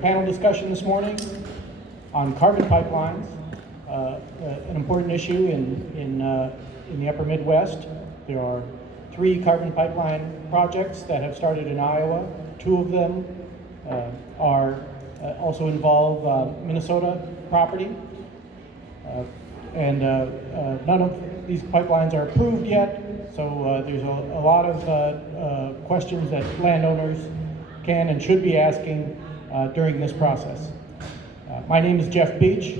Panel discussion this morning on carbon pipelines, an important issue in the upper Midwest. There are 3 carbon pipeline projects that have started in Iowa. 2 of them also involve Minnesota property. None of these pipelines are approved yet, so there's a lot of questions that landowners can and should be asking during this process. My name is Jeff Beach.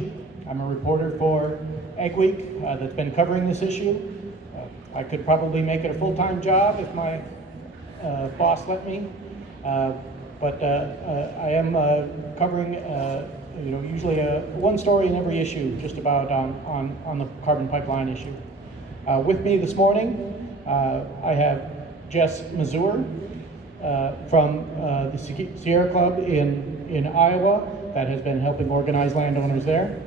I'm a reporter for AgWeek that's been covering this issue. I could probably make it a full-time job if my boss let me, but I am covering usually one story in every issue just about on the carbon pipeline issue. With me this morning, I have Jess Mazur from the Sierra Club in Iowa that has been helping organize landowners there.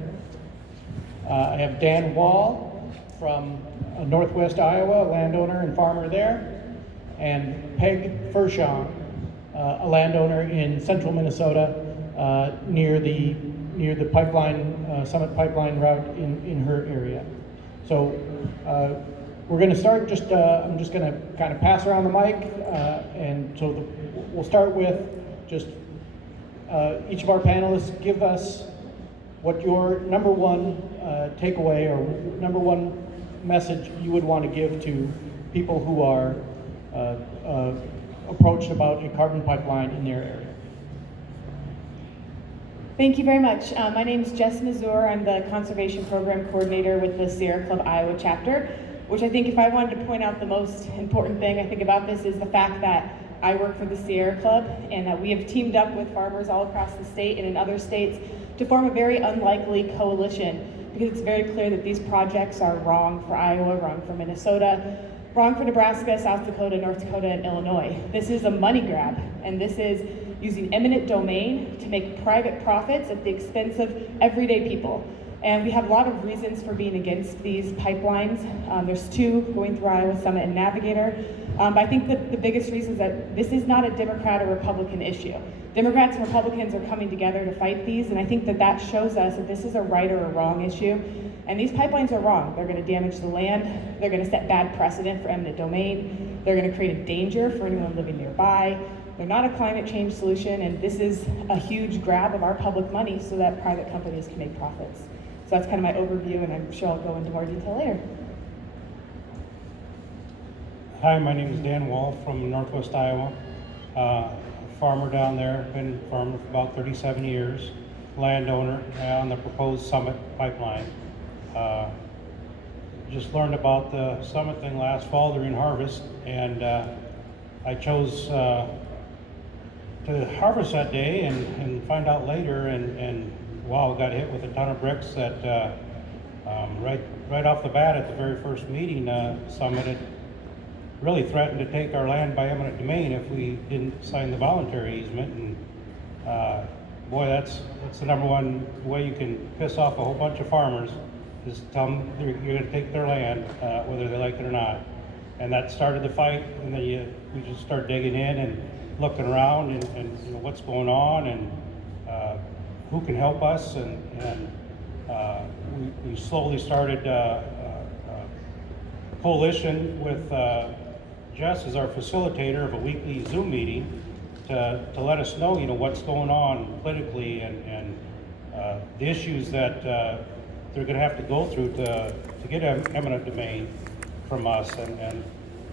I have Dan Wall from Northwest Iowa, a landowner and farmer there, and Peg Fershon, a landowner in central Minnesota near the pipeline, Summit Pipeline route in her area. So we're going to start I'm just going to kind of pass around the mic, and so we'll start with just each of our panelists give us what your number one takeaway or number one message you would want to give to people who are approached about a carbon pipeline in their area. Thank you very much. My name is Jess Mazur. I'm the Conservation Program Coordinator with the Sierra Club Iowa chapter, which I think if I wanted to point out the most important thing I think about this is the fact that I work for the Sierra Club and that we have teamed up with farmers all across the state and in other states to form a very unlikely coalition, because it's very clear that these projects are wrong for Iowa, wrong for Minnesota, wrong for Nebraska, South Dakota, North Dakota, and Illinois. This is a money grab, and this is using eminent domain to make private profits at the expense of everyday people. And we have a lot of reasons for being against these pipelines. There's 2 going through Iowa, Summit and Navigator. But I think that the biggest reason is that this is not a Democrat or Republican issue. Democrats and Republicans are coming together to fight these, and I think that shows us that this is a right or a wrong issue. And these pipelines are wrong. They're going to damage the land. They're going to set bad precedent for eminent domain. They're going to create a danger for anyone living nearby. They're not a climate change solution, and this is a huge grab of our public money so that private companies can make profits. So that's kind of my overview, and I'm sure I'll go into more detail later. Hi, my name is Dan Wall from Northwest Iowa. Farmer down there, been farming for about 37 years, landowner on the proposed Summit pipeline. Just learned about the Summit thing last fall during harvest, and I chose to harvest that day and find out later, and wow, got hit with a ton of bricks that right off the bat at the very first meeting, Summit had really threatened to take our land by eminent domain if we didn't sign the voluntary easement. And boy, that's the number one way you can piss off a whole bunch of farmers, is tell them you're going to take their land, whether they like it or not. And that started the fight, and then we just started digging in and looking around and what's going on and who can help us, and we slowly started a coalition with Jess as our facilitator of a weekly Zoom meeting to let us know what's going on politically and the issues that they're going to have to go through to get eminent domain from us, and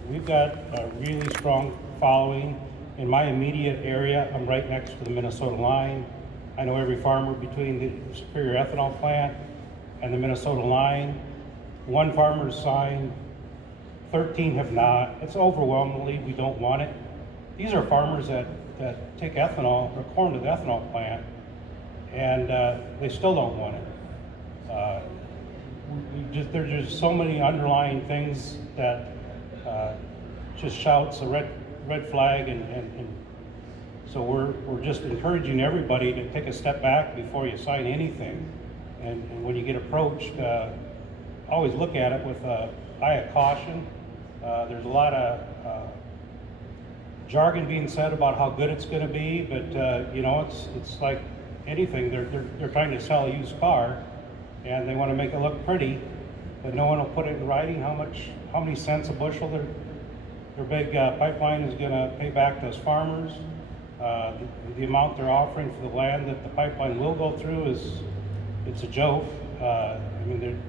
we've got a really strong following in my immediate area. I'm right next to the Minnesota line. I know every farmer between the Superior Ethanol Plant and the Minnesota line. 1 farmer's signed, 13 have not. It's overwhelmingly, we don't want it. These are farmers that take ethanol or corn to the ethanol plant, and they still don't want it. There's just so many underlying things that just shouts a red flag, and so we're just encouraging everybody to take a step back before you sign anything. And when you get approached, always look at it with an eye of caution. There's a lot of jargon being said about how good it's going to be, but you know, it's like anything. They're trying to sell a used car, and they want to make it look pretty, but no one will put it in writing how many cents a bushel their big pipeline is going to pay back to us farmers. The amount they're offering for the land that the pipeline will go through it's a joke. I mean,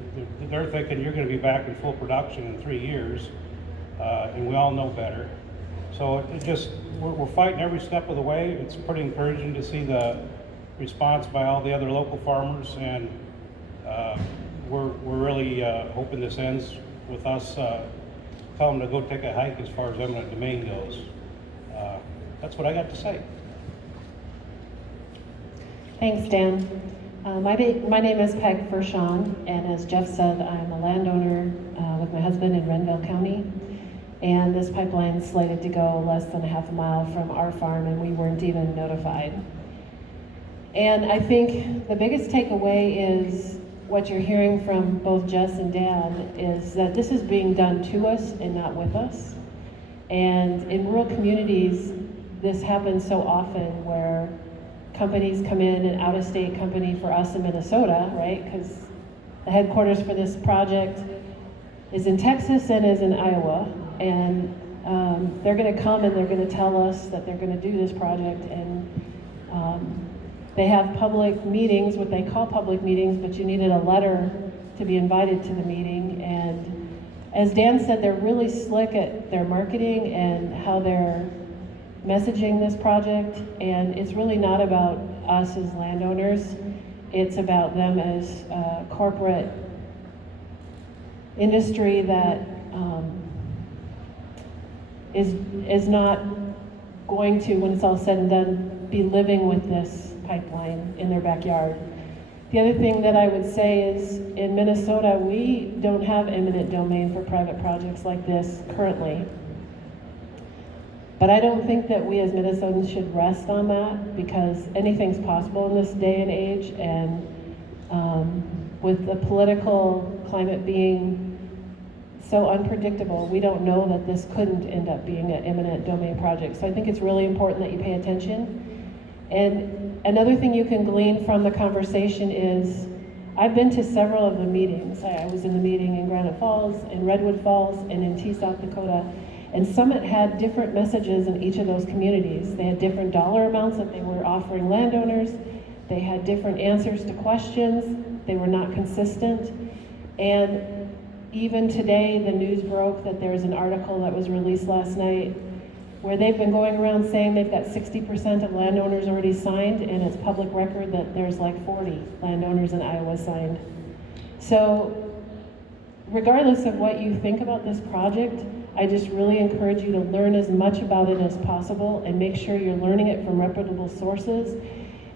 they're thinking you're going to be back in full production in 3 years, and we all know better. So we're fighting every step of the way. It's pretty encouraging to see the response by all the other local farmers, and we're really hoping this ends with us telling them to go take a hike as far as eminent domain goes. That's what I got to say. Thanks, Dan. My name is Peg Fershon, and as Jeff said, I'm a landowner with my husband in Renville County. And this pipeline is slated to go less than a half a mile from our farm, and we weren't even notified. And I think the biggest takeaway is what you're hearing from both Jess and Dan is that this is being done to us and not with us. And in rural communities, this happens so often where companies come in, an out-of-state company for us in Minnesota, right? Because the headquarters for this project is in Texas and is in Iowa. And they're going to come and they're going to tell us that they're going to do this project. And they have public meetings, what they call public meetings, but you needed a letter to be invited to the meeting. And as Dan said, they're really slick at their marketing and how they're messaging this project, and it's really not about us as landowners. It's about them as a corporate industry that is not going to, when it's all said and done, be living with this pipeline in their backyard. The other thing that I would say is in Minnesota, we don't have eminent domain for private projects like this currently. But I don't think that we as Minnesotans should rest on that, because anything's possible in this day and age, and with the political climate being so unpredictable, we don't know that this couldn't end up being an eminent domain project. So I think it's really important that you pay attention. And another thing you can glean from the conversation is, I've been to several of the meetings. I was in the meeting in Granite Falls, in Redwood Falls, and in Tea, South Dakota. And Summit had different messages in each of those communities. They had different dollar amounts that they were offering landowners. They had different answers to questions. They were not consistent. And even today, the news broke that there was an article that was released last night where they've been going around saying they've got 60% of landowners already signed, and it's public record that there's like 40 landowners in Iowa signed. So regardless of what you think about this project, I just really encourage you to learn as much about it as possible and make sure you're learning it from reputable sources.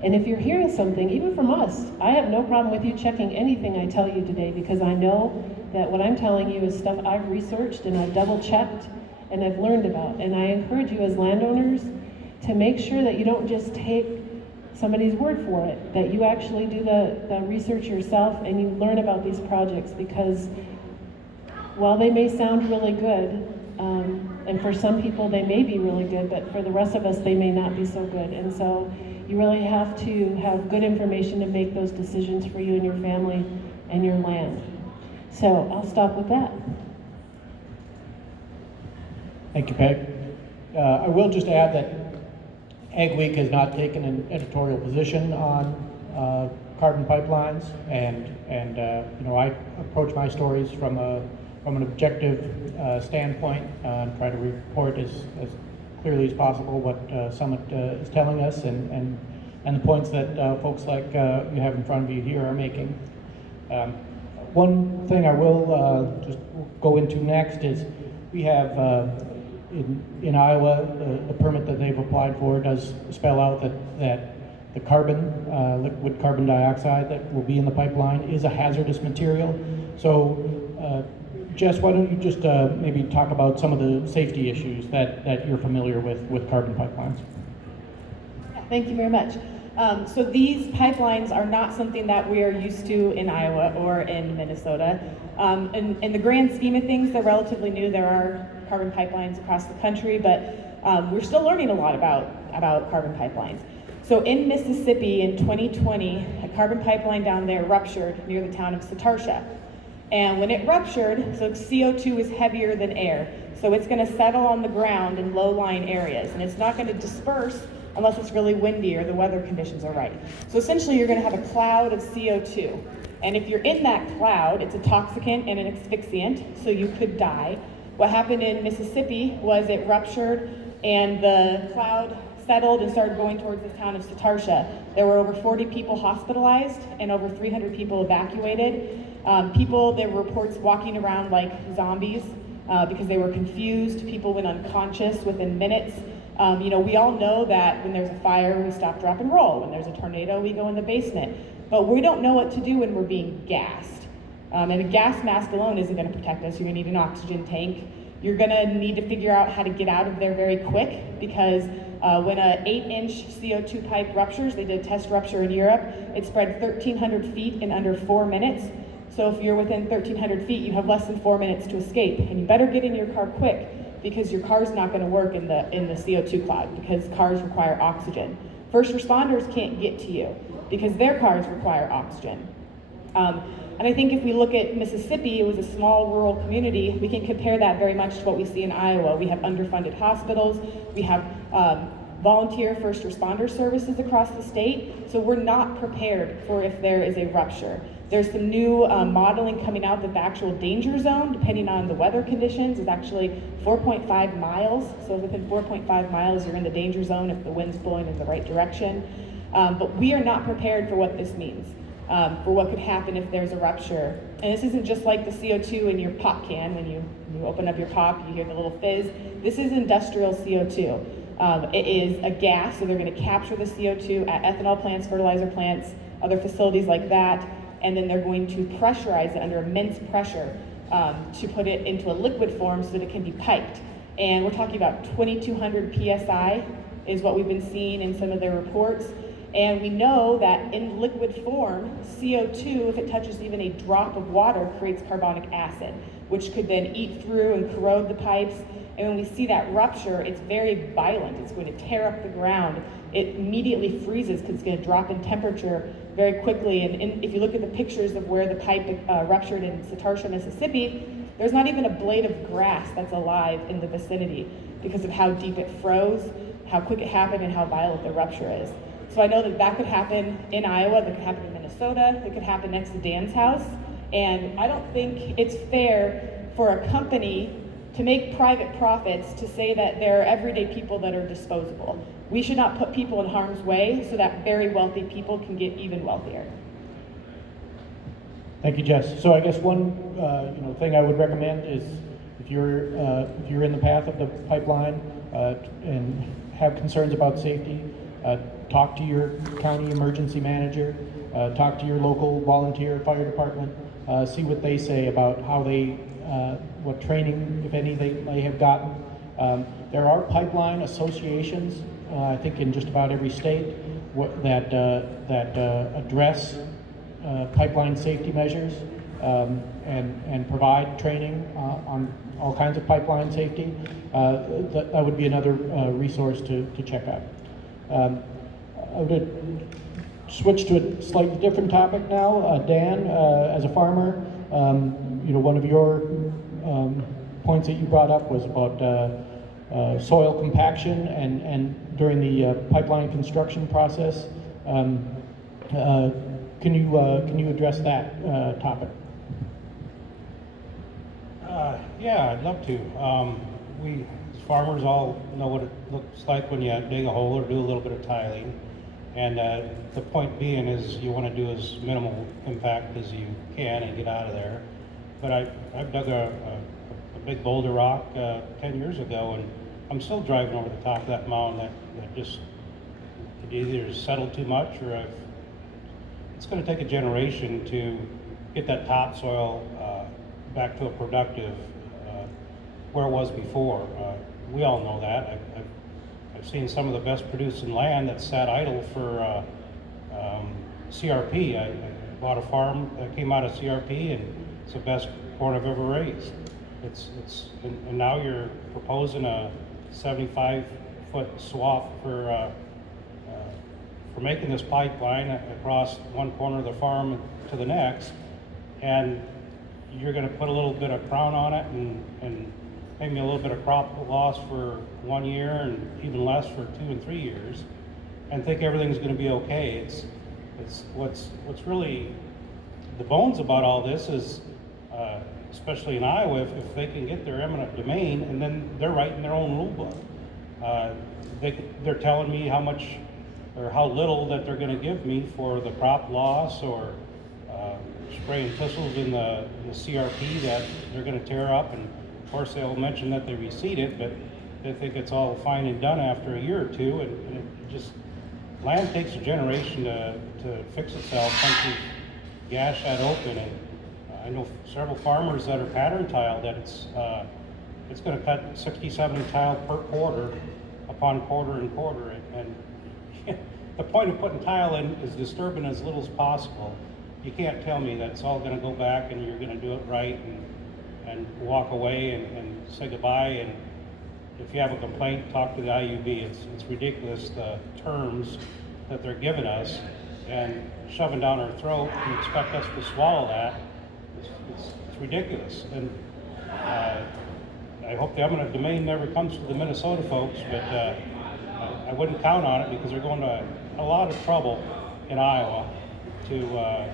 And if you're hearing something, even from us, I have no problem with you checking anything I tell you today, because I know that what I'm telling you is stuff I've researched and I've double checked and I've learned about. And I encourage you as landowners to make sure that you don't just take somebody's word for it, that you actually do the research yourself and you learn about these projects, because while they may sound really good, and for some people they may be really good, but for the rest of us they may not be so good. And so you really have to have good information to make those decisions for you and your family and your land. So I'll stop with that. Thank you, Peg. I will just add that AgWeek has not taken an editorial position on carbon pipelines, and you know, I approach my stories from an objective standpoint, and try to report as clearly as possible what Summit is telling us, and the points that folks like you have in front of you here are making. One thing I will just go into next is we have in Iowa, the permit that they've applied for does spell out that the carbon, liquid carbon dioxide that will be in the pipeline is a hazardous material. So Jess, why don't you just maybe talk about some of the safety issues that you're familiar with carbon pipelines? Yeah, thank you very much. So these pipelines are not something that we are used to in Iowa or in Minnesota. In the grand scheme of things, they're relatively new. There are carbon pipelines across the country, but we're still learning a lot about carbon pipelines. So in Mississippi in 2020, a carbon pipeline down there ruptured near the town of Satartia. And when it ruptured, so CO2 is heavier than air, so it's going to settle on the ground in low-lying areas, and it's not going to disperse unless it's really windy or the weather conditions are right. So essentially you're going to have a cloud of CO2. And if you're in that cloud, it's a toxicant and an asphyxiant, so you could die. What happened in Mississippi was it ruptured and the cloud settled and started going towards the town of Satartia. There were over 40 people hospitalized and over 300 people evacuated. There were reports walking around like zombies because they were confused. People went unconscious within minutes. We all know that when there's a fire, we stop, drop, and roll. When there's a tornado, we go in the basement. But we don't know what to do when we're being gassed. And a gas mask alone isn't going to protect us. You're going to need an oxygen tank. You're going to need to figure out how to get out of there very quick, because when an 8-inch CO2 pipe ruptures, they did a test rupture in Europe, it spread 1,300 feet in under 4 minutes. So if you're within 1,300 feet, you have less than 4 minutes to escape. And you better get in your car quick, because your car's not going to work in the CO2 cloud, because cars require oxygen. First responders can't get to you because their cars require oxygen. And I think if we look at Mississippi, it was a small rural community. We can compare that very much to what we see in Iowa. We have underfunded hospitals. We have volunteer first responder services across the state. So we're not prepared for if there is a rupture. There's some new modeling coming out that the actual danger zone, depending on the weather conditions, is actually 4.5 miles. So within 4.5 miles, you're in the danger zone if the wind's blowing in the right direction. But we are not prepared for what this means, for what could happen if there's a rupture. And this isn't just like the CO2 in your pop can. When you open up your pop, you hear the little fizz. This is industrial CO2. It is a gas, so they're going to capture the CO2 at ethanol plants, fertilizer plants, other facilities like that, and then they're going to pressurize it under immense pressure to put it into a liquid form so that it can be piped. And we're talking about 2,200 PSI is what we've been seeing in some of their reports. And we know that in liquid form, CO2, if it touches even a drop of water, creates carbonic acid, which could then eat through and corrode the pipes. And when we see that rupture, it's very violent. It's going to tear up the ground. It immediately freezes because it's going to drop in temperature very quickly. And if you look at the pictures of where the pipe ruptured in Satartia, Mississippi, there's not even a blade of grass that's alive in the vicinity because of how deep it froze, how quick it happened, and how violent the rupture is. So I know that could happen in Iowa, that could happen in Minnesota, it could happen next to Dan's house. And I don't think it's fair for a company to make private profits to say that there are everyday people that are disposable. We should not put people in harm's way so that very wealthy people can get even wealthier. Thank you, Jess. So I guess one thing I would recommend is if you're in the path of the pipeline and have concerns about safety, talk to your county emergency manager, talk to your local volunteer fire department, see what they say about how what training, if any, they may have gotten. There are pipeline associations, I think in just about every state, that address pipeline safety measures and provide training on all kinds of pipeline safety. That would be another resource to check out. I would switch to a slightly different topic now. Dan, as a farmer, one of your points that you brought up was about soil compaction and during the pipeline construction process. Can you address that topic? Yeah, I'd love to. We as farmers all know what it looks like when you dig a hole or do a little bit of tiling. And the point being is you want to do as minimal impact as you can and get out of there. But I've dug a big boulder rock 10 years ago, and I'm still driving over the top of that mound that just it either settled too much or it's going to take a generation to get that topsoil back to a productive where it was before. We all know that. I've seen some of the best producing land that sat idle for CRP. I bought a farm that came out of CRP, and it's the best corn I've ever raised. And now you're proposing a 75-foot swath for making this pipeline across one corner of the farm to the next, and you're going to put a little bit of crown on it and maybe a little bit of crop loss for 1 year and even less for 2 and 3 years, and think everything's going to be okay. It's what's really the bones about all this is, especially in Iowa, if they can get their eminent domain, and then they're writing their own rule book. They're telling me how much or how little that they're going to give me for the crop loss or spraying thistles in the CRP that they're going to tear up, and of course they'll mention that they reseed it, but they think it's all fine and done after a year or two, and it just, land takes a generation to fix itself once you gash that open. And I know several farmers that are pattern tile that it's going to cut 60, 70 tile per quarter upon quarter and quarter, and the point of putting tile in is disturbing as little as possible. You can't tell me that it's all going to go back and you're going to do it right and walk away and say goodbye. And if you have a complaint, talk to the IUB. It's ridiculous, the terms that they're giving us and shoving down our throat and expect us to swallow that. It's ridiculous. And I hope the eminent domain never comes to the Minnesota folks, but I wouldn't count on it because they're going to a lot of trouble in Iowa to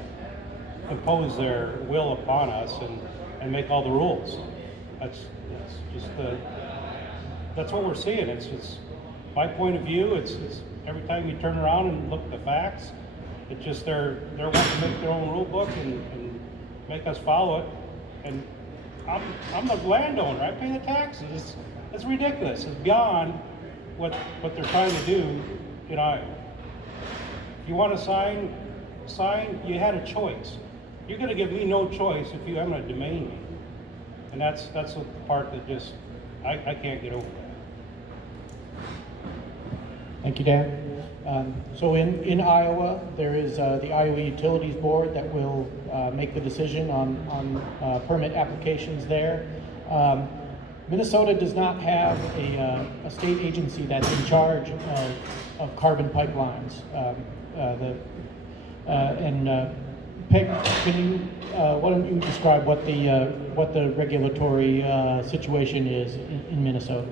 impose their will upon us and make all the rules. That's just that's what we're seeing. It's my point of view. It's every time you turn around and look at the facts, it's just they're wanting to make their own rule book and make us follow it. And I'm the landowner. I pay the taxes. It's ridiculous. It's beyond what they're trying to do in Iowa. If you want to sign. You had a choice. You're going to give me no choice if you eminent domain me, and that's the part that just I can't get over that. Thank you, Dan. So in Iowa, there is the Iowa Utilities Board that will make the decision on permit applications there. Minnesota does not have a state agency that's in charge of carbon pipelines. Peg, can you, why don't you describe what the regulatory situation is in Minnesota?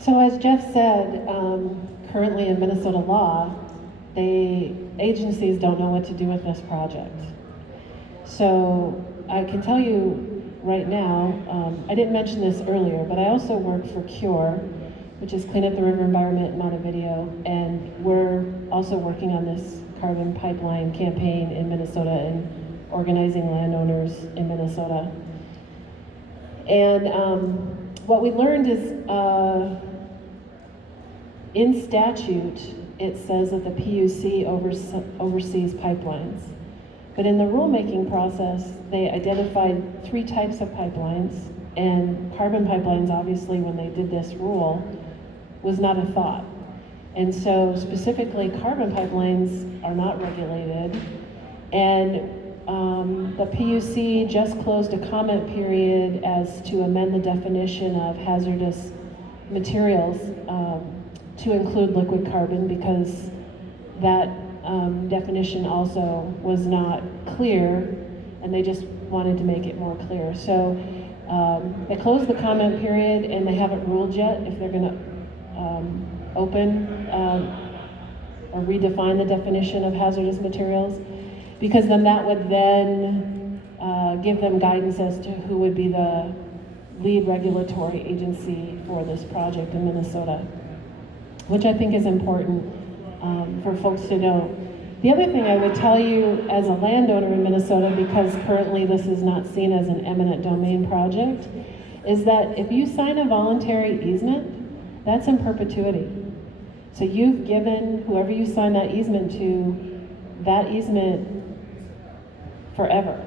So as Jeff said, currently in Minnesota law, agencies don't know what to do with this project. So I can tell you right now, I didn't mention this earlier, but I also work for CURE, which is Clean Up the River Environment in Montevideo, and we're also working on this carbon pipeline campaign in Minnesota and organizing landowners in Minnesota. And what we learned is in statute, it says that the PUC oversees pipelines. But in the rulemaking process, they identified 3 types of pipelines, and carbon pipelines, obviously, when they did this rule, was not a thought. And so specifically, carbon pipelines are not regulated, and the PUC just closed a comment period as to amend the definition of hazardous materials to include liquid carbon, because that definition also was not clear, and they just wanted to make it more clear. So they closed the comment period, and they haven't ruled yet if they're going to open or redefine the definition of hazardous materials, because then that would then give them guidance as to who would be the lead regulatory agency for this project in Minnesota, which I think is important for folks to know. The other thing I would tell you as a landowner in Minnesota, because currently this is not seen as an eminent domain project, is that if you sign a voluntary easement, that's in perpetuity. So you've given whoever you sign that easement to, that easement forever.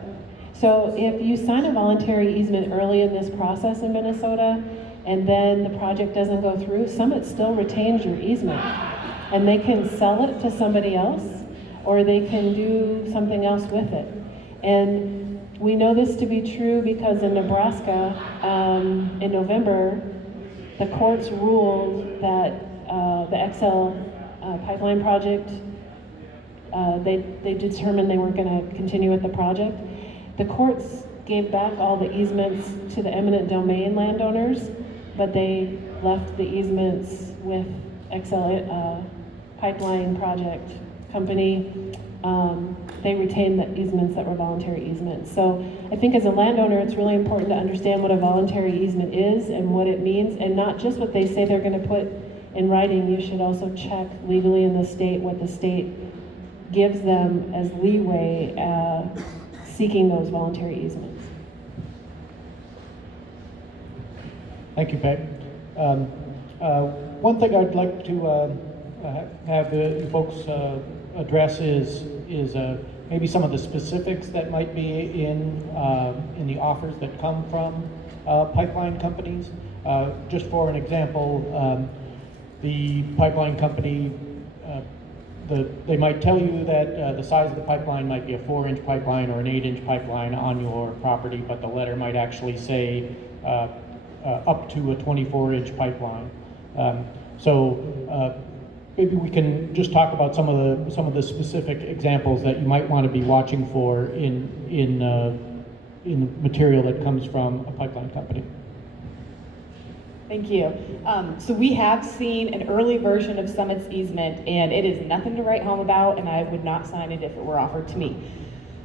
So if you sign a voluntary easement early in this process in Minnesota, and then the project doesn't go through, Summit still retains your easement. And they can sell it to somebody else, or they can do something else with it. And We know this to be true because in Nebraska, in November, the courts ruled that the XL pipeline project, they determined they weren't going to continue with the project. The courts gave back all the easements to the eminent domain landowners, but they left the easements with XL pipeline project company. They retained the easements that were voluntary easements. So I think as a landowner, it's really important to understand what a voluntary easement is and what it means, and not just what they say they're going to put in writing. You should also check legally in the state what the state gives them as leeway seeking those voluntary easements. Thank you, Peg. One thing I'd like to have you folks address is maybe some of the specifics that might be in the offers that come from pipeline companies. Just for an example, the pipeline company, they might tell you that the size of the pipeline might be a 4-inch pipeline or an 8-inch pipeline on your property, but the letter might actually say up to a 24-inch pipeline. Maybe we can just talk about some of the specific examples that you might want to be watching for in material that comes from a pipeline company. Thank you. So we have seen an early version of Summit's easement, and it is nothing to write home about, and I would not sign it if it were offered to me.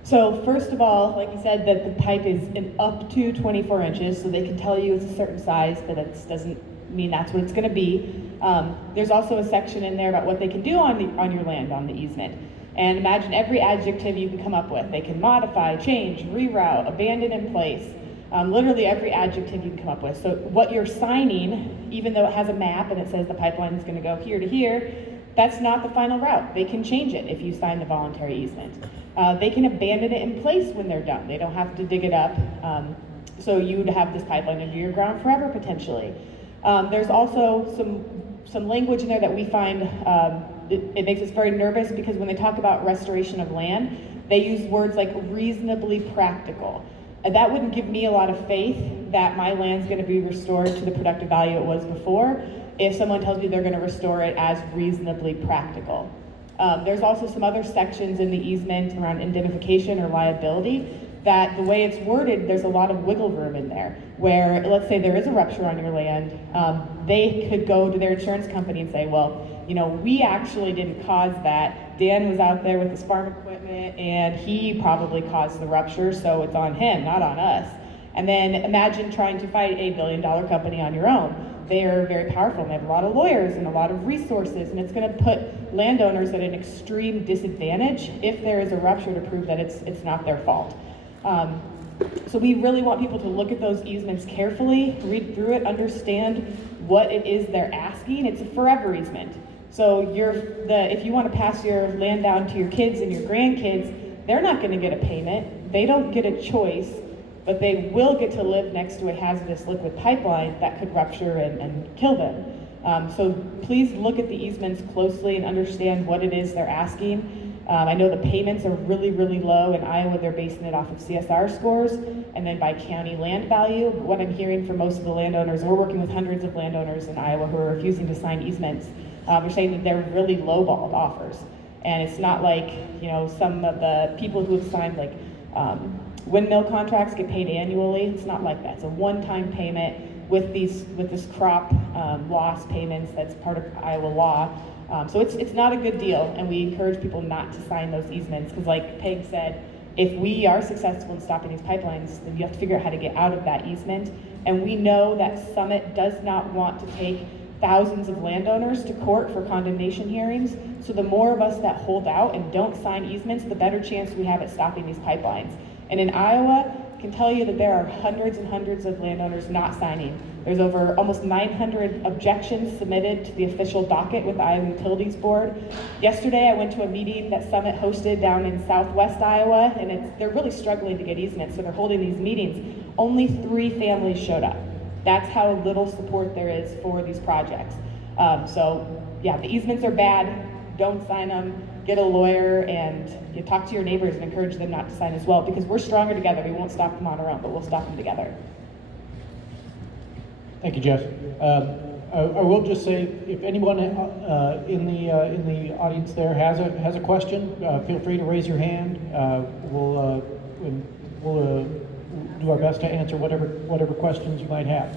So first of all, like you said, that the pipe is up to 24 inches, so they can tell you it's a certain size, but it doesn't mean that's what it's going to be. There's also a section in there about what they can do on your land on the easement. And imagine every adjective you can come up with. They can modify, change, reroute, abandon in place. Literally every adjective you can come up with. So what you're signing, even though it has a map and it says the pipeline is going to go here to here, that's not the final route. They can change it if you sign the voluntary easement. They can abandon it in place when they're done. They don't have to dig it up. So you would have this pipeline under your ground forever potentially. There's also some language in there that we find, it makes us very nervous because when they talk about restoration of land, they use words like reasonably practical. That wouldn't give me a lot of faith that my land's going to be restored to the productive value it was before if someone tells me they're going to restore it as reasonably practical. There's also some other sections in the easement around indemnification or liability that the way it's worded, there's a lot of wiggle room in there, where let's say there is a rupture on your land, they could go to their insurance company and say, well, you know, we actually didn't cause that. Dan was out there with his farm equipment and he probably caused the rupture, so it's on him, not on us. And then imagine trying to fight $1 billion company on your own. They are very powerful and they have a lot of lawyers and a lot of resources, and it's going to put landowners at an extreme disadvantage if there is a rupture to prove that it's not their fault. So we really want people to look at those easements carefully, read through it, understand what it is they're asking. It's a forever easement. So if you want to pass your land down to your kids and your grandkids, they're not going to get a payment. They don't get a choice, but they will get to live next to a hazardous liquid pipeline that could rupture and kill them. So please look at the easements closely and understand what it is they're asking. I know the payments are really, really low. In Iowa, they're basing it off of CSR scores and then by county land value. But what I'm hearing from most of the landowners, and we're working with hundreds of landowners in Iowa who are refusing to sign easements, they're saying that they're really lowballed offers. And it's not like, you know, some of the people who have signed like windmill contracts get paid annually. It's not like that. It's a one-time payment with this crop loss payments that's part of Iowa law. So it's not a good deal, and we encourage people not to sign those easements because, like Peg said, if we are successful in stopping these pipelines, then you have to figure out how to get out of that easement. And we know that Summit does not want to take thousands of landowners to court for condemnation hearings. So the more of us that hold out and don't sign easements, the better chance we have at stopping these pipelines. And in Iowa, I can tell you that there are hundreds and hundreds of landowners not signing. There's over almost 900 objections submitted to the official docket with the Iowa Utilities Board. Yesterday, I went to a meeting that Summit hosted down in southwest Iowa, and they're really struggling to get easements, so they're holding these meetings. Only 3 families showed up. That's how little support there is for these projects. So yeah, the easements are bad. Don't sign them. get a lawyer, and you talk to your neighbors and encourage them not to sign as well, because we're stronger together. We won't stop them on our own, but we'll stop them together. Thank you, Jess. I will just say, if anyone in the audience there has a question, feel free to raise your hand. We'll do our best to answer whatever questions you might have.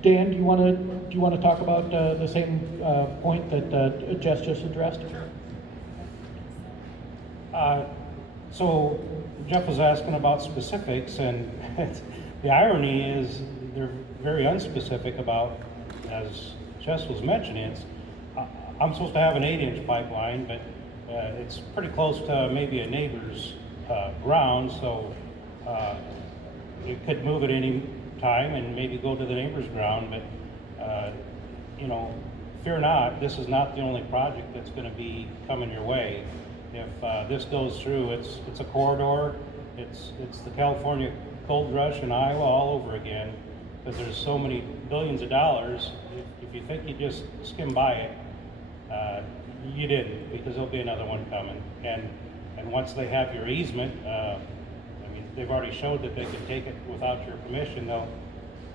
Dan, do you want to talk about the same point that Jess just addressed? So Jeff was asking about specifics, and the irony is they're very unspecific about, as Jess was mentioning, I'm supposed to have an 8-inch pipeline, but it's pretty close to maybe a neighbor's ground, so it could move at any time and maybe go to the neighbor's ground, but fear not, this is not the only project that's going to be coming your way. If this goes through, it's a corridor, it's the California gold rush in Iowa all over again, because there's so many billions of dollars. If you think you just skim by it, you didn't, because there'll be another one coming. And once they have your easement, they've already showed that they can take it without your permission. They'll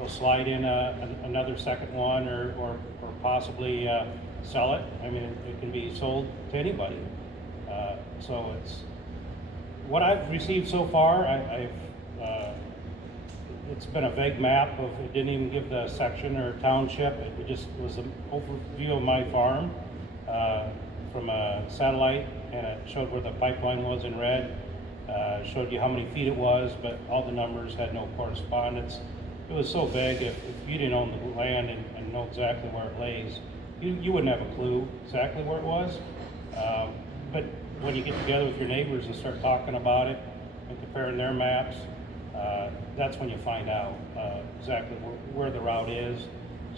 slide in another second one, or possibly sell it. It can be sold to anybody. So it's what I've received so far. It's been a vague map of, it didn't even give the section or township. It just was an overview of my farm from a satellite, and it showed where the pipeline was in red. Showed you how many feet it was, but all the numbers had no correspondence. It was so vague. If you didn't own the land and know exactly where it lays, you wouldn't have a clue exactly where it was. But when you get together with your neighbors and start talking about it and comparing their maps, that's when you find out exactly where the route is.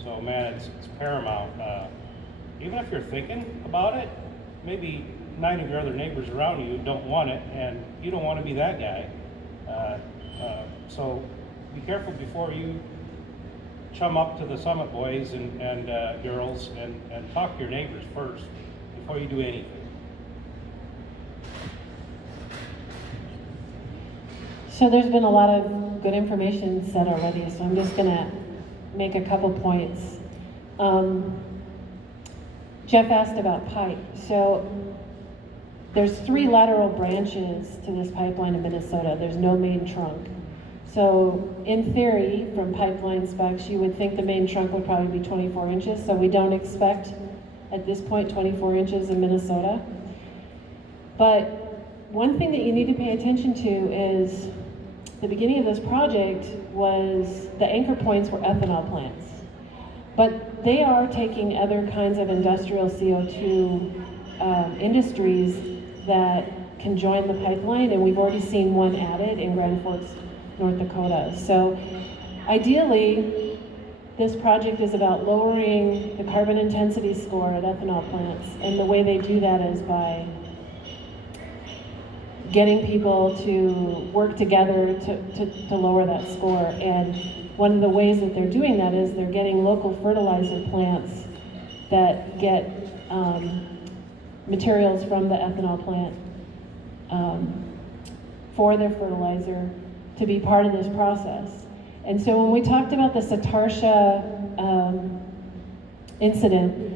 So man, it's paramount. Even if you're thinking about it, maybe 9 of your other neighbors around you don't want it, and you don't want to be that guy. So be careful before you chum up to the Summit boys and girls, and talk to your neighbors first before you do anything. So there's been a lot of good information said already, so I'm just gonna make a couple points. Jeff asked about pipe. So there's 3 lateral branches to this pipeline in Minnesota. There's no main trunk. So in theory, from pipeline specs, you would think the main trunk would probably be 24 inches. So we don't expect at this point 24 inches in Minnesota. But one thing that you need to pay attention to is the beginning of this project was the anchor points were ethanol plants. But they are taking other kinds of industrial CO2 industries that can join the pipeline, and we've already seen one added in Grand Forks, North Dakota. So ideally, this project is about lowering the carbon intensity score at ethanol plants, and the way they do that is by getting people to work together to lower that score. And one of the ways that they're doing that is they're getting local fertilizer plants that get materials from the ethanol plant for their fertilizer to be part of this process. And so when we talked about the Satarsha incident,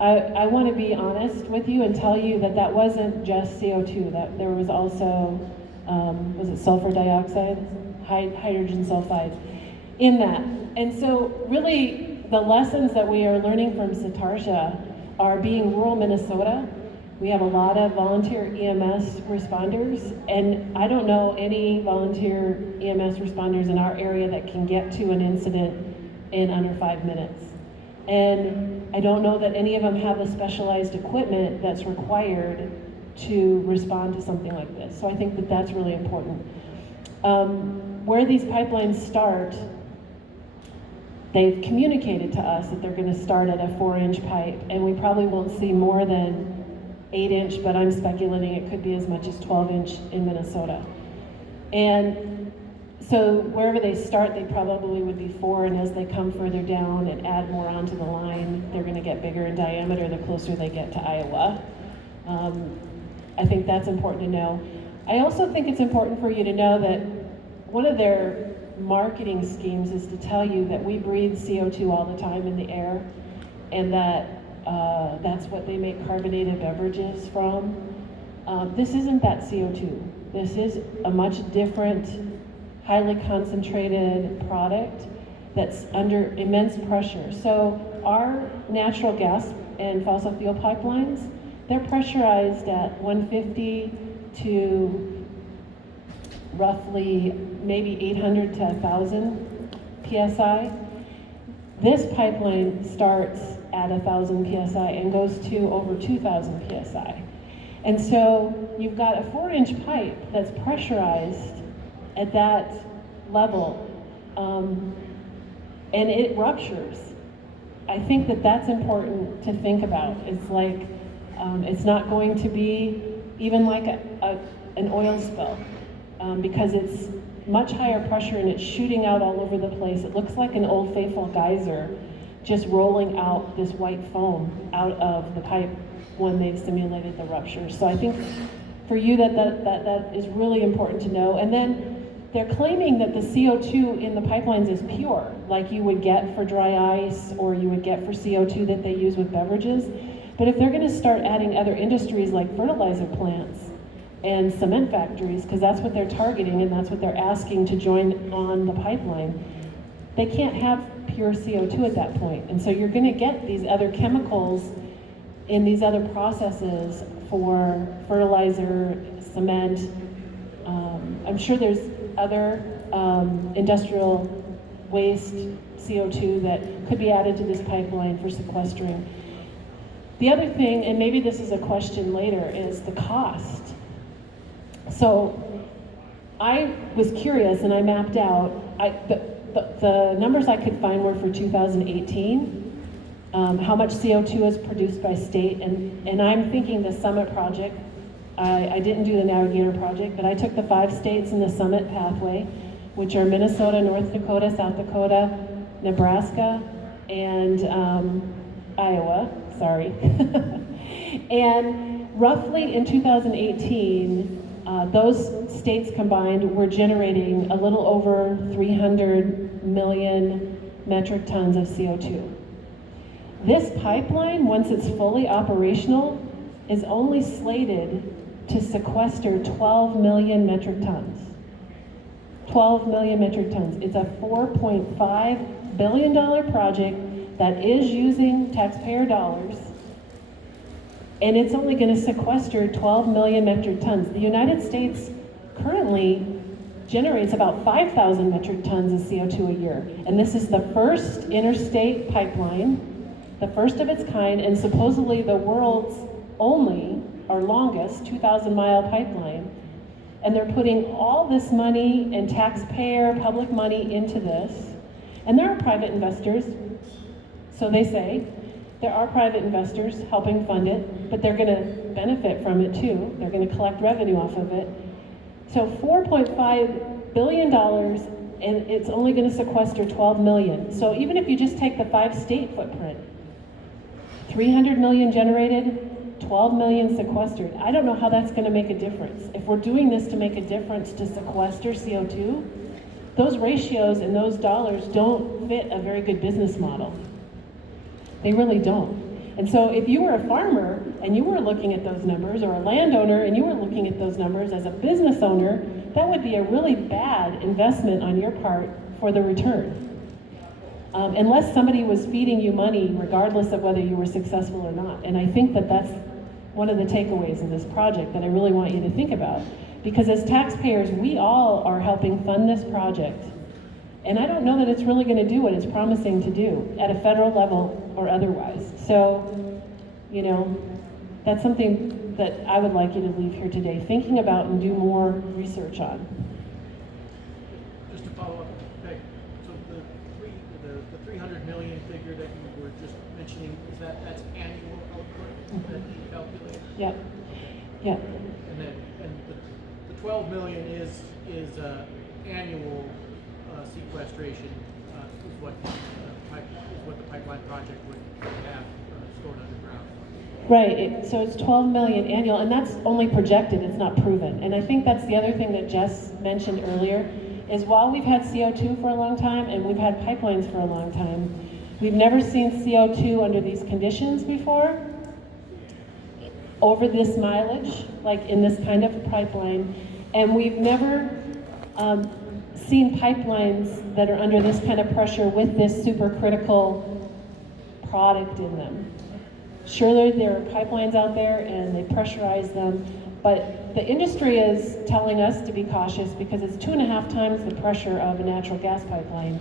I want to be honest with you and tell you that wasn't just CO2, that there was also, was it sulfur dioxide? Hydrogen sulfide in that. And so really the lessons that we are learning from Satarsha are being rural Minnesota. We have a lot of volunteer EMS responders, and I don't know any volunteer EMS responders in our area that can get to an incident in under 5 minutes. And I don't know that any of them have the specialized equipment that's required to respond to something like this. So I think that that's really important. Where these pipelines start, they've communicated to us that they're going to start at a 4-inch pipe, and we probably won't see more than 8-inch, but I'm speculating it could be as much as 12-inch in Minnesota. And So wherever they start, they probably would be 4, and as they come further down and add more onto the line, they're going to get bigger in diameter the closer they get to Iowa. I think that's important to know. I also think it's important for you to know that one of their marketing schemes is to tell you that we breathe CO2 all the time in the air, and that that's what they make carbonated beverages from. This isn't that CO2. This is a much different, highly concentrated product that's under immense pressure. So our natural gas and fossil fuel pipelines, they're pressurized at 150 to roughly maybe 800 to 1,000 PSI. This pipeline starts at 1,000 PSI and goes to over 2,000 PSI. And so you've got a 4-inch pipe that's pressurized at that level, and it ruptures. I think that that's important to think about. It's like, it's not going to be even like an oil spill, because it's much higher pressure and it's shooting out all over the place. It looks like an Old Faithful geyser just rolling out this white foam out of the pipe when they've simulated the rupture. So I think for you that is really important to know. And then they're claiming that the CO2 in the pipelines is pure, like you would get for dry ice or you would get for CO2 that they use with beverages. But if they're going to start adding other industries like fertilizer plants and cement factories, because that's what they're targeting and that's what they're asking to join on the pipeline, they can't have pure CO2 at that point. And so you're going to get these other chemicals in these other processes for fertilizer, cement. I'm sure there's other industrial waste CO2 that could be added to this pipeline for sequestering. The other thing, and maybe this is a question later, is the cost. So I was curious and I mapped out, the numbers I could find were for 2018, how much CO2 is produced by state, and I'm thinking the Summit project, I didn't do the Navigator project, but I took the 5 states in the Summit pathway, which are Minnesota, North Dakota, South Dakota, Nebraska, and Iowa, sorry. And roughly in 2018, those states combined were generating a little over 300 million metric tons of CO2. This pipeline, once it's fully operational, is only slated to sequester 12 million metric tons. 12 million metric tons. It's a $4.5 billion project that is using taxpayer dollars, and it's only going to sequester 12 million metric tons. The United States currently generates about 5,000 metric tons of CO2 a year, and this is the first interstate pipeline, the first of its kind, and supposedly the world's only, or longest, 2,000-mile pipeline. And they're putting all this money and taxpayer public money into this. And there are private investors, so they say. There are private investors helping fund it, but they're going to benefit from it too. They're going to collect revenue off of it. So $4.5 billion, and it's only going to sequester 12 million. So even if you just take the 5-state footprint, 300 million generated, 12 million sequestered. I don't know how that's going to make a difference. If we're doing this to make a difference to sequester CO2, those ratios and those dollars don't fit a very good business model. They really don't. And so if you were a farmer and you were looking at those numbers, or a landowner and you were looking at those numbers as a business owner, that would be a really bad investment on your part for the return. Unless somebody was feeding you money regardless of whether you were successful or not. And I think that that's one of the takeaways of this project that I really want you to think about. Because as taxpayers, we all are helping fund this project. And I don't know that it's really going to do what it's promising to do at a federal level or otherwise. So, you know, that's something that I would like you to leave here today thinking about and do more research on. Just to follow up, Peg, so the 300 million figure that you were just mentioning, that's annual output that you calculate? Yep. Yep. And the 12 million is annual sequestration is what the pipeline project would have stored underground. Right, so it's 12 million annual, and that's only projected, it's not proven. And I think that's the other thing that Jess mentioned earlier, is while we've had CO2 for a long time, and we've had pipelines for a long time, we've never seen CO2 under these conditions before, over this mileage, like in this kind of pipeline, and we've never seen pipelines that are under this kind of pressure with this supercritical product in them. Surely there are pipelines out there and they pressurize them, but the industry is telling us to be cautious because it's 2.5 times the pressure of a natural gas pipeline,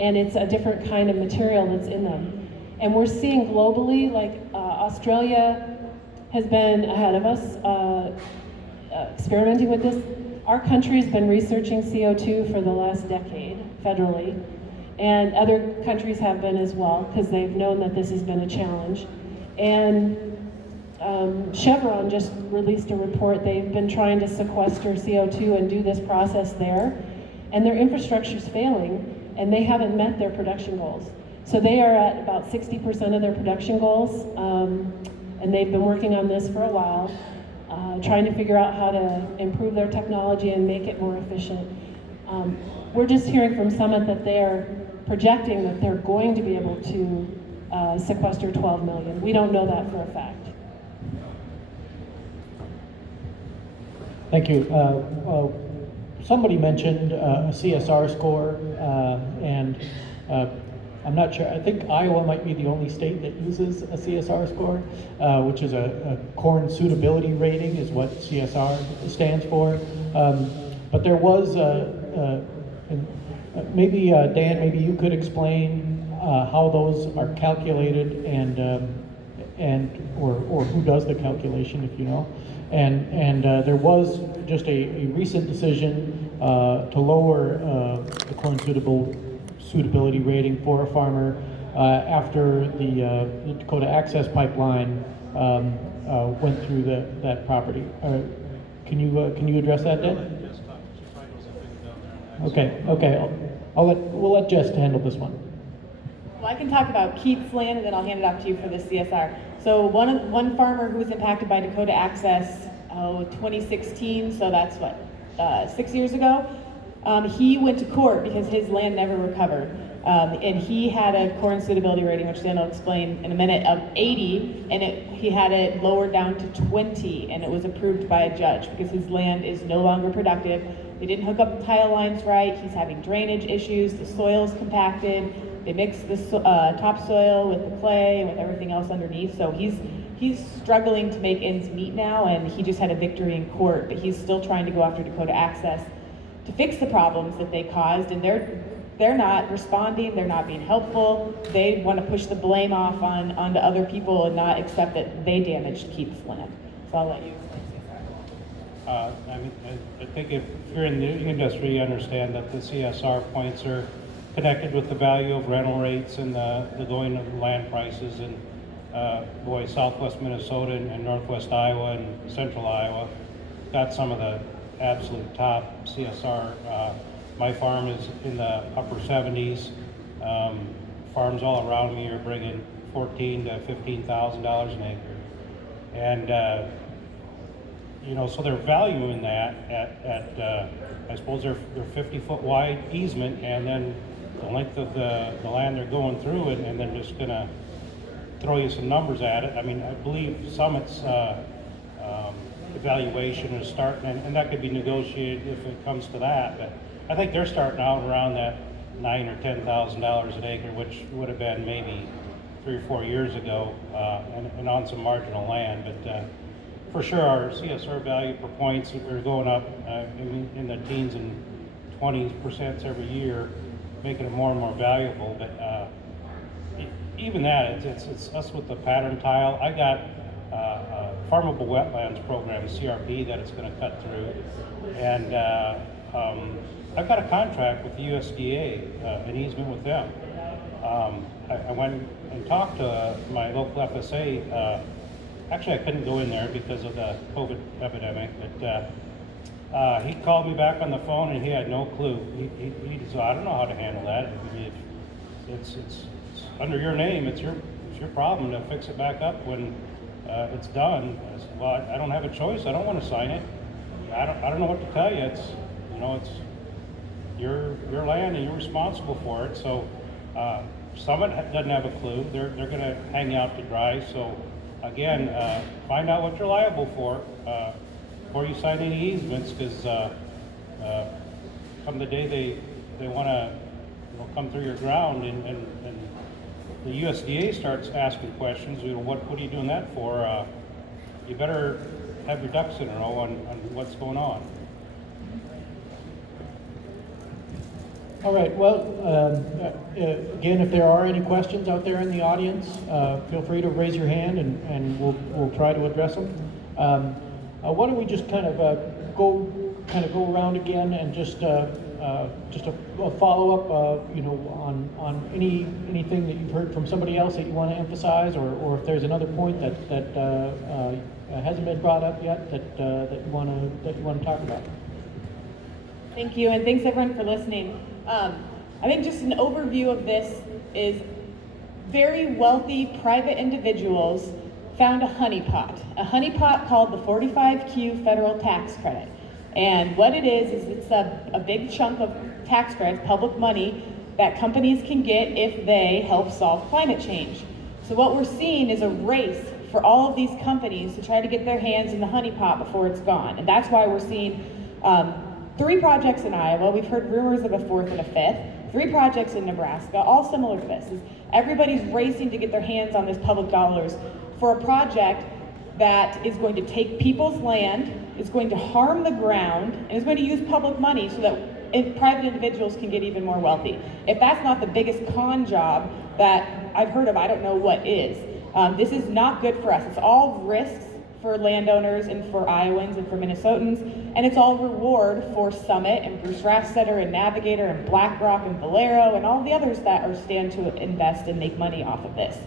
and it's a different kind of material that's in them. And we're seeing globally, like Australia has been ahead of us experimenting with this. Our country's been researching CO2 for the last decade federally, and other countries have been as well because they've known that this has been a challenge. And Chevron just released a report. They've been trying to sequester CO2 and do this process there, and their infrastructure's failing, and they haven't met their production goals. So they are at about 60% of their production goals, and they've been working on this for a while, trying to figure out how to improve their technology and make it more efficient. We're just hearing from Summit that they're projecting that they're going to be able to sequester 12 million. We don't know that for a fact. Thank you. Somebody mentioned a CSR score, and I'm not sure. I think Iowa might be the only state that uses a CSR score, which is a corn suitability rating, is what CSR stands for. But there was maybe Dan, maybe you could explain how those are calculated and or who does the calculation, if you know. And there was just a recent decision to lower the corn suitability rating for a farmer after the Dakota Access Pipeline went through that property. Can you address that, Dan? Okay. We'll let Jess handle this one. Well, I can talk about Keith's land, and then I'll hand it off to you for the CSR. So one farmer who was impacted by Dakota Access, 2016, so that's what, 6 years ago, he went to court because his land never recovered. And he had a corn suitability rating, which Dan will explain in a minute, of 80, and he had it lowered down to 20, and it was approved by a judge because his land is no longer productive. They didn't hook up the tile lines right. He's having drainage issues. The soil's compacted. They mixed the topsoil with the clay and with everything else underneath. So he's struggling to make ends meet now, and he just had a victory in court, but he's still trying to go after Dakota Access to fix the problems that they caused, and they're not responding. They're not being helpful. They want to push the blame off onto other people and not accept that they damaged Keith's land. So I'll let you explain CSR. I think if you're in the industry, you understand that the CSR points are connected with the value of rental rates and the going of land prices. And southwest Minnesota and northwest Iowa and central Iowa got some of the absolute top CSR. My farm is in the upper 70s. Farms all around me are bringing $14,000 to $15,000 an acre, and so they're valuing that at I suppose they're 50-foot wide easement, and then the length of the land they're going through, and then just gonna throw you some numbers at it. I mean, I believe Summit's evaluation is starting, and that could be negotiated if it comes to that, but I think they're starting out around that $9,000 or $10,000 an acre, which would have been maybe 3 or 4 years ago, and on some marginal land. But for sure, our CSR value per points are going up in the teens and 20% every year, making it more and more valuable. But even that, it's us with the pattern tile. I got a farmable wetlands program, CRP, that it's going to cut through, and I've got a contract with the USDA, an easement with them. I went and talked to my local FSA. Actually, I couldn't go in there because of the COVID epidemic, but He called me back on the phone and he had no clue. He said, I don't know how to handle that. I mean, it's under your name. It's your problem to fix it back up when it's done. I said, well, I don't have a choice. I don't want to sign it. I don't know what to tell you. It's it's your land and you're responsible for it. So Summit doesn't have a clue. They're going to hang out to dry. So again, find out what you're liable for before you sign any easements, because come the day they want to come through your ground and the USDA starts asking questions, what are you doing that for? You better have your ducks in a row on what's going on. All right, well, again, if there are any questions out there in the audience, feel free to raise your hand and we'll try to address them. Why don't we just kind of go around again and just a follow up, on anything that you've heard from somebody else that you want to emphasize, or if there's another point that hasn't been brought up yet that you want to talk about. Thank you, and thanks everyone for listening. I think just an overview of this is very wealthy private individuals found a honeypot called the 45Q federal tax credit. And what it is it's a big chunk of tax credits, public money, that companies can get if they help solve climate change. So what we're seeing is a race for all of these companies to try to get their hands in the honeypot before it's gone. And that's why we're seeing 3 projects in Iowa. We've heard rumors of a 4th and a 5th. 3 projects in Nebraska, all similar to this. Everybody's racing to get their hands on this public dollars for a project that is going to take people's land, is going to harm the ground, and is going to use public money so that private individuals can get even more wealthy. If that's not the biggest con job that I've heard of, I don't know what is. This is not good for us. It's all risks for landowners and for Iowans and for Minnesotans, and it's all reward for Summit and Bruce Rassetter and Navigator and BlackRock and Valero and all the others that are stand to invest and make money off of this.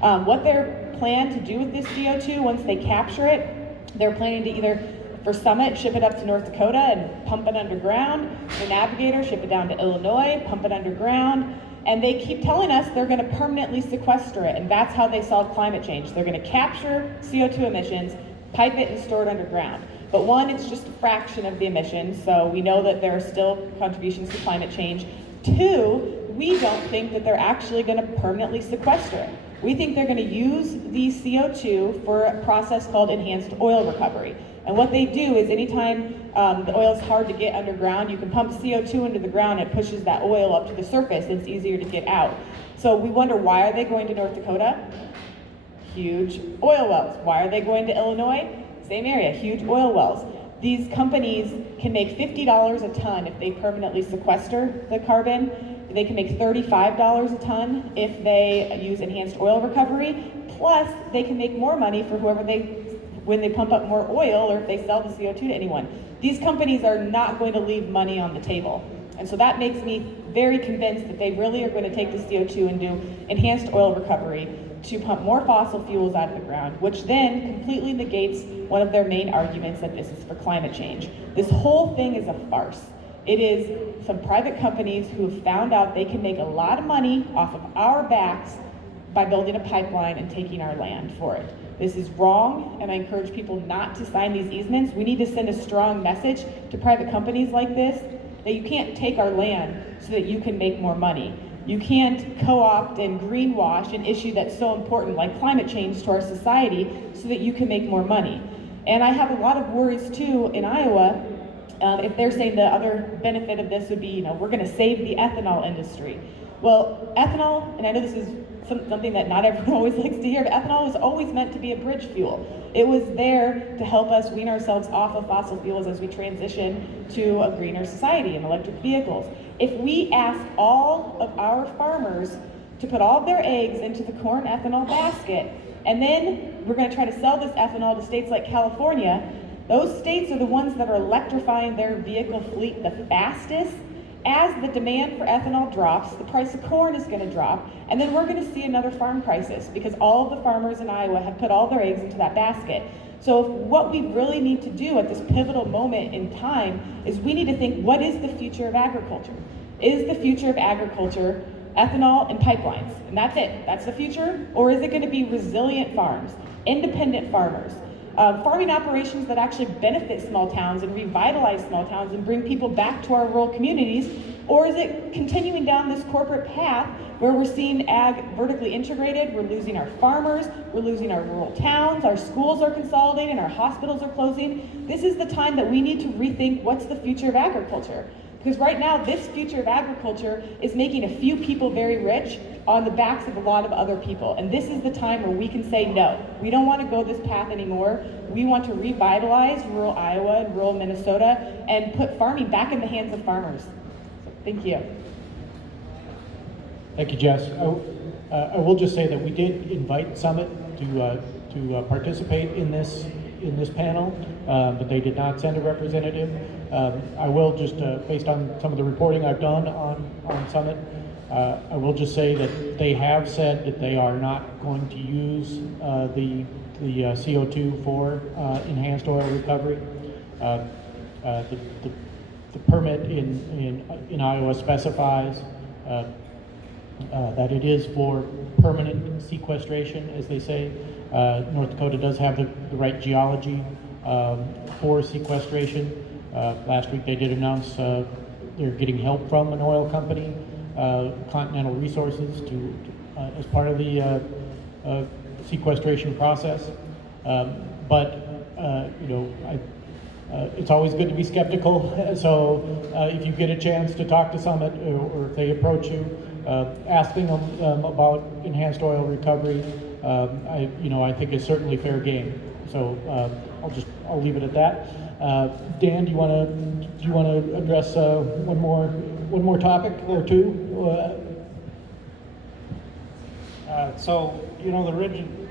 What they're planning to do with this CO2 once they capture it, they're planning to either, for Summit, ship it up to North Dakota and pump it underground. For Navigator, ship it down to Illinois, pump it underground. And they keep telling us they're going to permanently sequester it, and that's how they solve climate change. They're going to capture CO2 emissions, pipe it, and store it underground. But one, it's just a fraction of the emissions, so we know that there are still contributions to climate change. 2, we don't think that they're actually going to permanently sequester it. We think they're going to use the CO2 for a process called enhanced oil recovery. And what they do is anytime the oil is hard to get underground, you can pump CO2 into the ground and it pushes that oil up to the surface and it's easier to get out. So we wonder, why are they going to North Dakota? Huge oil wells. Why are they going to Illinois? Same area, huge oil wells. These companies can make $50 a ton if they permanently sequester the carbon. They can make $35 a ton if they use enhanced oil recovery. Plus, they can make more money for when they pump up more oil or if they sell the CO2 to anyone. These companies are not going to leave money on the table. And so that makes me very convinced that they really are going to take the CO2 and do enhanced oil recovery to pump more fossil fuels out of the ground, which then completely negates one of their main arguments that this is for climate change. This whole thing is a farce. It is some private companies who have found out they can make a lot of money off of our backs by building a pipeline and taking our land for it. This is wrong, and I encourage people not to sign these easements. We need to send a strong message to private companies like this that you can't take our land so that you can make more money. You can't co-opt and greenwash an issue that's so important like climate change to our society so that you can make more money. And I have a lot of worries too in Iowa. If they're saying the other benefit of this would be, we're going to save the ethanol industry. Well, ethanol, and I know this is something that not everyone always likes to hear, but ethanol was always meant to be a bridge fuel. It was there to help us wean ourselves off of fossil fuels as we transition to a greener society and electric vehicles. If we ask all of our farmers to put all of their eggs into the corn ethanol basket, and then we're going to try to sell this ethanol to states like California, those states are the ones that are electrifying their vehicle fleet the fastest. As the demand for ethanol drops, the price of corn is going to drop, and then we're going to see another farm crisis because all of the farmers in Iowa have put all their eggs into that basket. So what we really need to do at this pivotal moment in time is we need to think, what is the future of agriculture? Is the future of agriculture ethanol and pipelines? And that's it, that's the future? Or is it gonna be resilient farms, independent farmers, farming operations that actually benefit small towns and revitalize small towns and bring people back to our rural communities? Or is it continuing down this corporate path where we're seeing ag vertically integrated, we're losing our farmers, we're losing our rural towns, our schools are consolidating, our hospitals are closing? This is the time that we need to rethink what's the future of agriculture. Because right now, this future of agriculture is making a few people very rich on the backs of a lot of other people. And this is the time where we can say, no, we don't want to go this path anymore. We want to revitalize rural Iowa and rural Minnesota and put farming back in the hands of farmers. So, thank you. Thank you, Jess. I will just say that we did invite Summit to participate in this panel, but they did not send a representative. I will just, based on some of the reporting I've done on Summit, I will just say that they have said that they are not going to use the CO2 for enhanced oil recovery. The permit in Iowa specifies that it is for permanent sequestration, as they say. North Dakota does have the right geology for sequestration. Last week they did announce they're getting help from an oil company, Continental Resources, as part of the sequestration process. It's always good to be skeptical. So if you get a chance to talk to Summit, or if they approach you, asking them about enhanced oil recovery, I think is certainly fair game. So I'll leave it at that. Dan, do you want to address one more topic or two?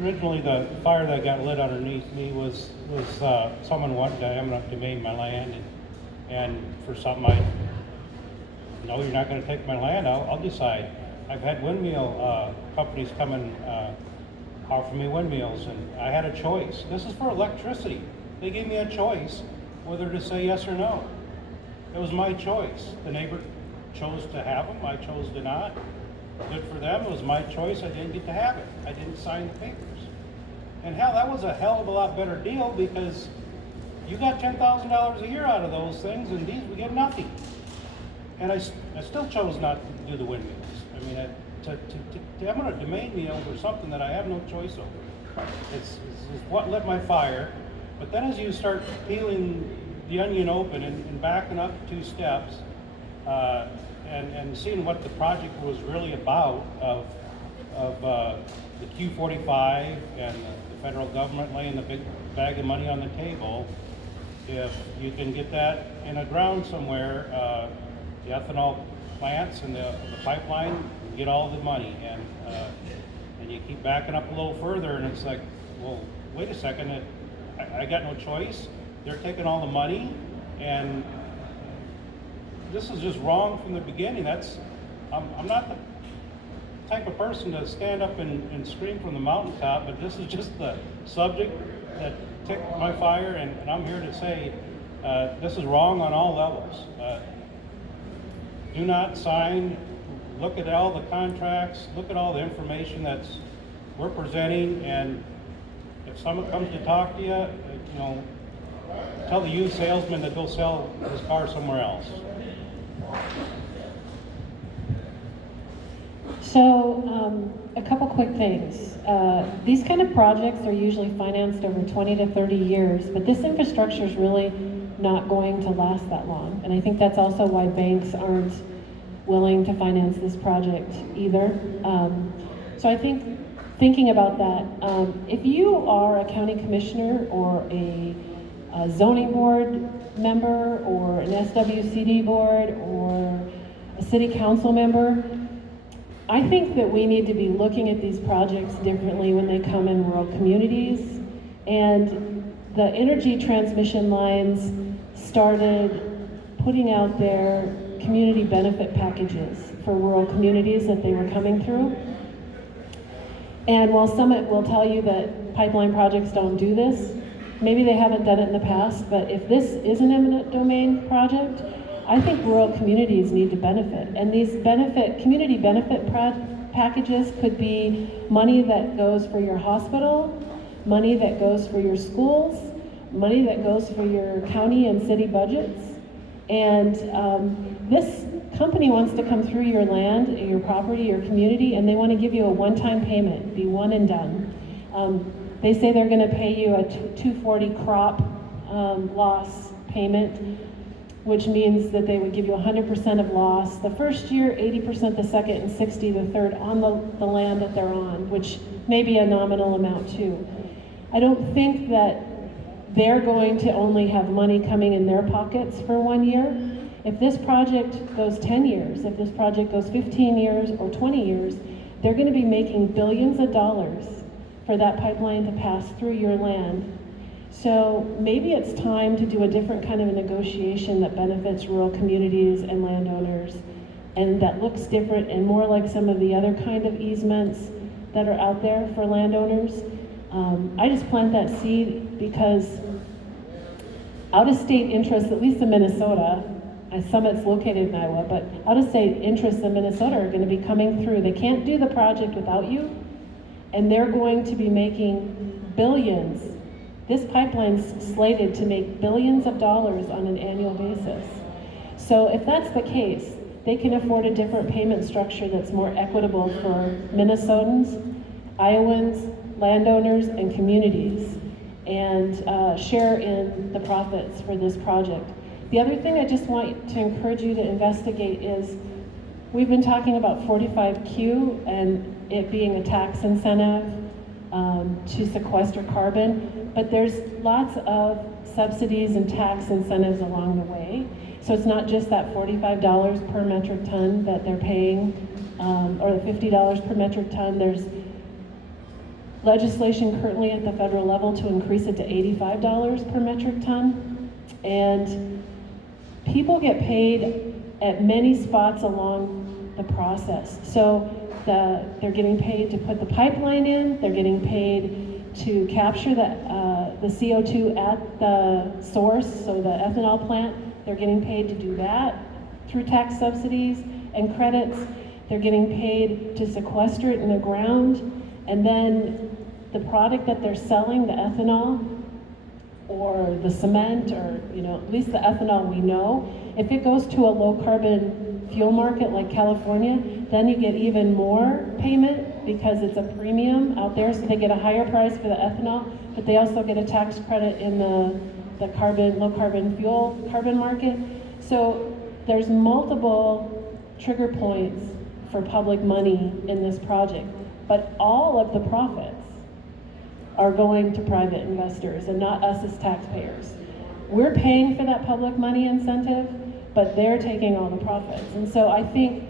Originally the fire that got lit underneath me was someone wanted to eminent domain my land, and for something no, you're not going to take my land, I'll decide. I've had windmill companies come and offer me windmills, and I had a choice. This is for electricity. They gave me a choice whether to say yes or no. It was my choice. The neighbor chose to have them, I chose to not. Good for them, it was my choice, I didn't get to have it. I didn't sign the papers. And hell, that was a hell of a lot better deal, because you got $10,000 a year out of those things, and these we get nothing. And I still chose not to do the windmills. I mean, to eminent domain me over something that I have no choice over. It's what lit my fire. But then as you start peeling the onion open and backing up 2 steps, and seeing what the project was really about, of the Q45 and the federal government laying the big bag of money on the table, if you can get that in a ground somewhere, the ethanol plants and the pipeline get all the money, and you keep backing up a little further, and it's like, well, wait a second, I got no choice. They're taking all the money, and this is just wrong from the beginning. I'm not the type of person to stand up and scream from the mountaintop, but this is just the subject that ticked my fire, and I'm here to say this is wrong on all levels. Do not sign. Look at all the contracts. Look at all the information we're presenting, and if someone comes to talk to you, tell the used salesman to go sell his car somewhere else. So, a couple quick things. These kind of projects are usually financed over 20 to 30 years, but this infrastructure is really not going to last that long. And I think that's also why banks aren't willing to finance this project either. So I think, thinking about that, if you are a county commissioner or a zoning board member or an SWCD board or a city council member, I think that we need to be looking at these projects differently when they come in rural communities. And the energy transmission lines started putting out their community benefit packages for rural communities that they were coming through. And while Summit will tell you that pipeline projects don't do this, maybe they haven't done it in the past, but if this is an eminent domain project, I think rural communities need to benefit. And these community benefit packages could be money that goes for your hospital, money that goes for your schools, money that goes for your county and city budgets. And this company wants to come through your land, your property, your community, and they want to give you a one-time payment, be one and done. They say they're going to pay you a 240 crop loss payment, which means that they would give you 100% of loss the first year, 80% the second, and 60% the third on the land that they're on, which may be a nominal amount too. I don't think that they're going to only have money coming in their pockets for 1 year. If this project goes 10 years, if this project goes 15 years or 20 years, they're going to be making billions of dollars for that pipeline to pass through your land. So maybe it's time to do a different kind of a negotiation that benefits rural communities and landowners, and that looks different and more like some of the other kind of easements that are out there for landowners. I just plant that seed because out-of-state interests, at least in Minnesota, Summit's located in Iowa, but out-of-state interests in Minnesota are going to be coming through. They can't do the project without you, and they're going to be making billions. This pipeline's slated to make billions of dollars on an annual basis. So if that's the case, they can afford a different payment structure that's more equitable for Minnesotans, Iowans, landowners, and communities, and share in the profits for this project. The other thing I just want to encourage you to investigate is, we've been talking about 45Q and it being a tax incentive to sequester carbon, but there's lots of subsidies and tax incentives along the way. So it's not just that $45 per metric ton that they're paying, or the $50 per metric ton. There's legislation currently at the federal level to increase it to $85 per metric ton. And people get paid at many spots along the process. So they're getting paid to put the pipeline in, they're getting paid to capture the CO2 at the source, so the ethanol plant, they're getting paid to do that through tax subsidies and credits. They're getting paid to sequester it in the ground, and then the product that they're selling, the ethanol or the cement, or at least the ethanol we know, if it goes to a low carbon fuel market like California, then you get even more payment because it's a premium out there, so they get a higher price for the ethanol, but they also get a tax credit in the low carbon fuel carbon market. So there's multiple trigger points for public money in this project, but all of the profits are going to private investors and not us as taxpayers. We're paying for that public money incentive, but they're taking all the profits. And so I think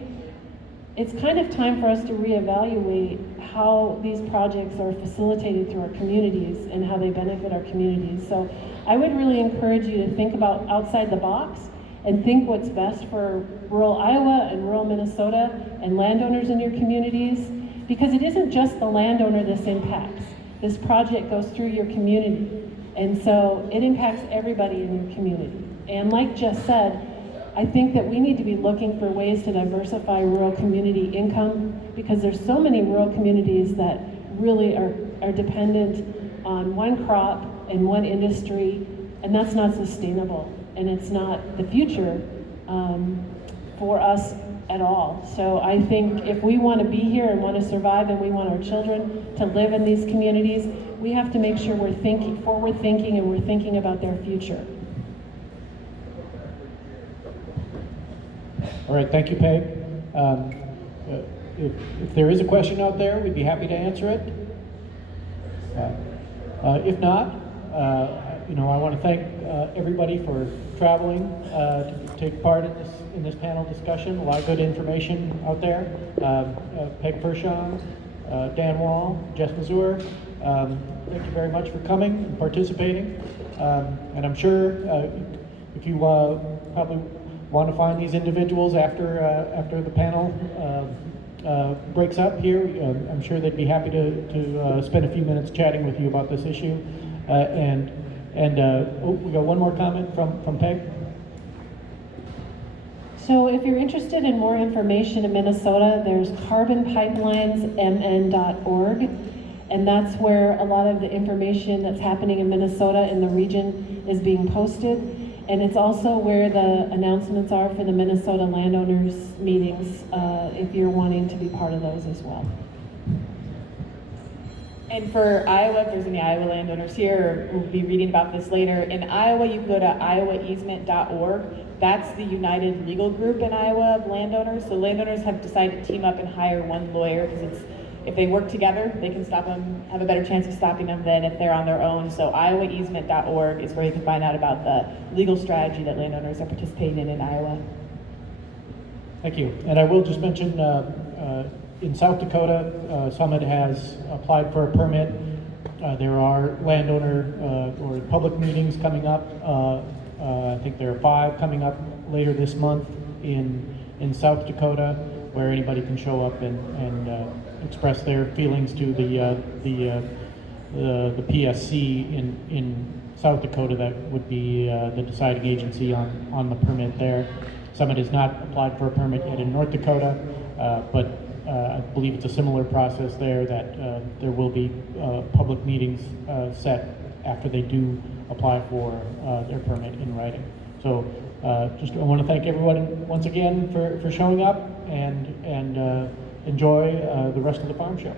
it's kind of time for us to reevaluate how these projects are facilitated through our communities and how they benefit our communities. So I would really encourage you to think about outside the box and think what's best for rural Iowa and rural Minnesota and landowners in your communities, because it isn't just the landowner this impacts. This project goes through your community, and so it impacts everybody in your community. And like Jess said, I think that we need to be looking for ways to diversify rural community income, because there's so many rural communities that really are dependent on one crop and one industry, and that's not sustainable, and it's not the future for us at all. So I think if we want to be here and want to survive, and we want our children to live in these communities, we have to make sure we're forward thinking, and we're thinking about their future. All right, thank you, Peg. If there is a question out there, we'd be happy to answer it. If not, I want to thank everybody for traveling to take part in this panel discussion. A lot of good information out there. Peg Fershon, Dan Wall, Jess Mazur, thank you very much for coming and participating. And I'm sure if you probably want to find these individuals after the panel breaks up here, I'm sure they'd be happy to spend a few minutes chatting with you about this issue. And And we got one more comment from Peg. So if you're interested in more information in Minnesota, there's carbonpipelinesmn.org, and that's where a lot of the information that's happening in Minnesota and the region is being posted. And it's also where the announcements are for the Minnesota landowners meetings, if you're wanting to be part of those as well. And for Iowa, if there's any Iowa landowners here, we'll be reading about this later. In Iowa, you can go to iowaeasement.org. That's the united legal group in Iowa of landowners. So landowners have decided to team up and hire one lawyer because if they work together, they can stop them, have a better chance of stopping them than if they're on their own. So iowaeasement.org is where you can find out about the legal strategy that landowners are participating in Iowa. Thank you. And I will just mention, in South Dakota, Summit has applied for a permit. There are landowner or public meetings coming up. I think there are 5 coming up later this month in South Dakota, where anybody can show up and express their feelings to the PSC in South Dakota. That would be the deciding agency on the permit there. Summit has not applied for a permit yet in North Dakota, but I believe it's a similar process there, that there will be public meetings set after they do apply for their permit in writing. So just I want to thank everyone once again for showing up, and enjoy the rest of the farm show.